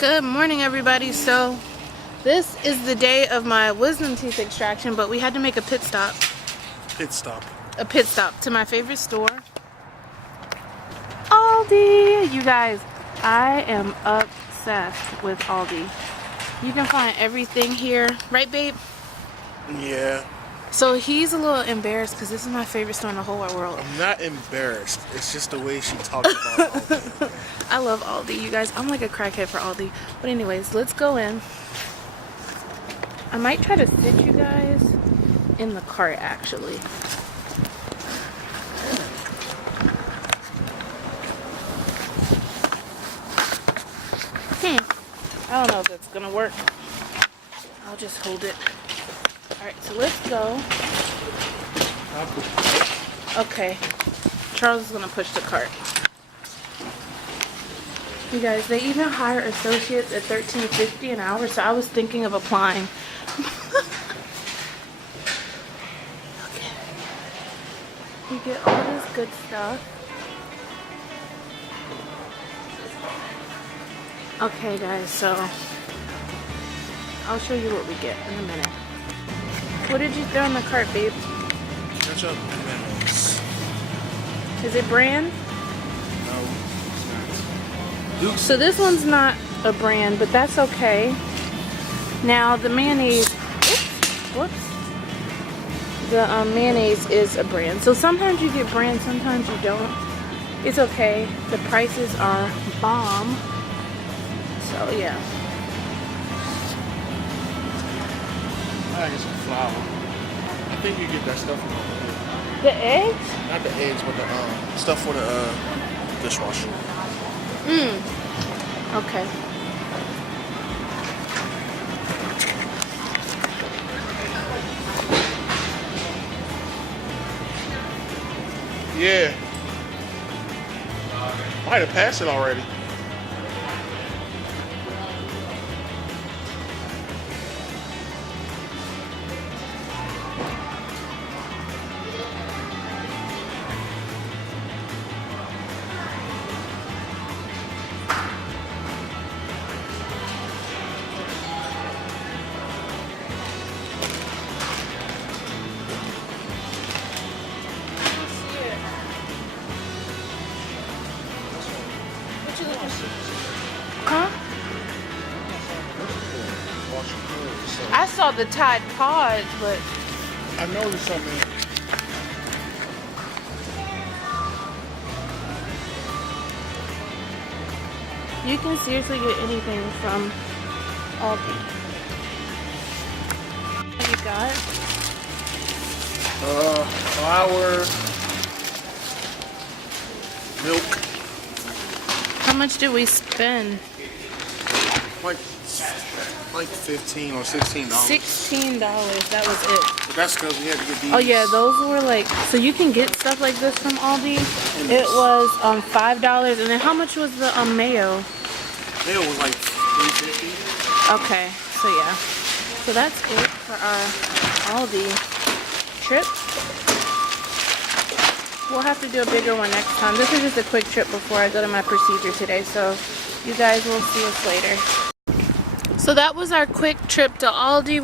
Good morning, everybody. So this is the day of my wisdom teeth extraction, but we had to make a pit stop. A pit stop to my favorite store, Aldi. You guys, I am obsessed with Aldi. You can find everything here, right, babe? Yeah. So he's a little embarrassed because this is my favorite store in the whole wide world. I'm not embarrassed. It's just the way she talks about Aldi. I love Aldi, you guys. I'm like a crackhead for Aldi. But anyways, let's go in. I might try to sit you guys in the cart, actually. I don't know if that's gonna work. I'll just hold it. Alright, so let's go. Okay. Charles is gonna push the cart. You guys, they even hire associates at $13.50 an hour, so I was thinking of applying. Okay. You get all this good stuff. Okay, guys, so I'll show you what we get in a minute. What did you throw in the cart, babe? Ketchup and mayonnaise. Is it brand? No, it's not. So this one's not a brand, but that's okay. Now the mayonnaise, the mayonnaise is a brand. So sometimes you get brand, sometimes you don't. It's okay. The prices are bomb. So yeah. I get some flour. I think you get that stuff from over here. The eggs? Not the eggs, but the stuff for the dishwasher. Okay. Yeah. Might have passed it already. Huh? I saw the Tide Pods, but I noticed something. you can seriously get anything from Aldi. What you got? Flour, milk, How much did we spend? like $15 or $16. $16. That was it. But that's because we had to get these. Oh yeah, those were like, so you can get stuff like this from Aldi. It was $5, and then how much was the mayo? Mayo was like $3.50. Okay, so yeah, so that's it for our Aldi trip. We'll have to do a bigger one next time. This is just a quick trip before I go to my procedure today, so you guys will see us later. So that was our quick trip to Aldi.